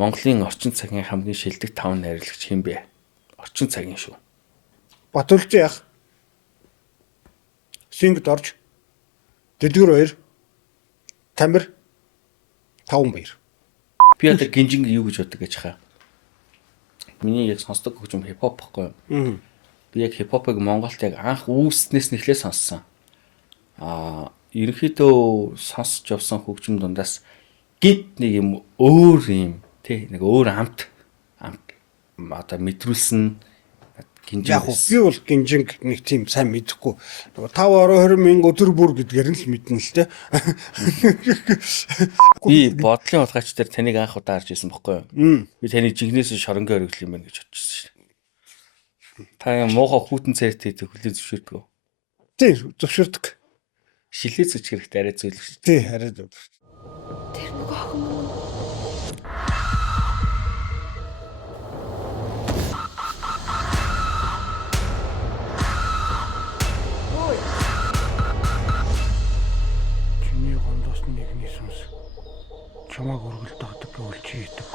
Монголын орчин цагийн хамгийн шилдэг 5 найруулагч хэн бэ? Орчин цагийн шүү. Батүлж яах? Сингд орж. Дэлгүр баяр. Тамир. Таван баяр. Би одоо гинжин юу гэж боддог гэж хаа. Миний яг сонсдог хөгжим хипхоп байхгүй юу? Би яг хипхопыг Монголд яг анх үүснээс нэхлээ сонссон. Ерөнхийдөө сонсч явсан хөгжим дундаас гинт нэг юм өөр юм тий нэг өөр амт одоо мэдрүүлсэн гинжин. Яг би бол гинжинг нэг тийм сайн мэдэхгүй. 5-20 мянга өдөр бүр гэдгээр нь л мэднэ л те. Би бодлын удаач дээр таныг анх удаа харж ирсэн бохгүй юу? Би таны жигнээс шоронгийн ориглол юм байна гэж бодчихсон шин. Та юм муухай хүүтэн цайрт хийдэг хүлээ зөвшөөрдөг үү? Тий, зөвшөөрдөг. Шилээ зүч хэрэгтэй арай зөвлөх шүү. Тий, арай зөв. Тэр нөгөө охин юм. Чиний гондоос нэгний сүнс чамааг өргөлдөөдөг гэвэл чи хийдэг.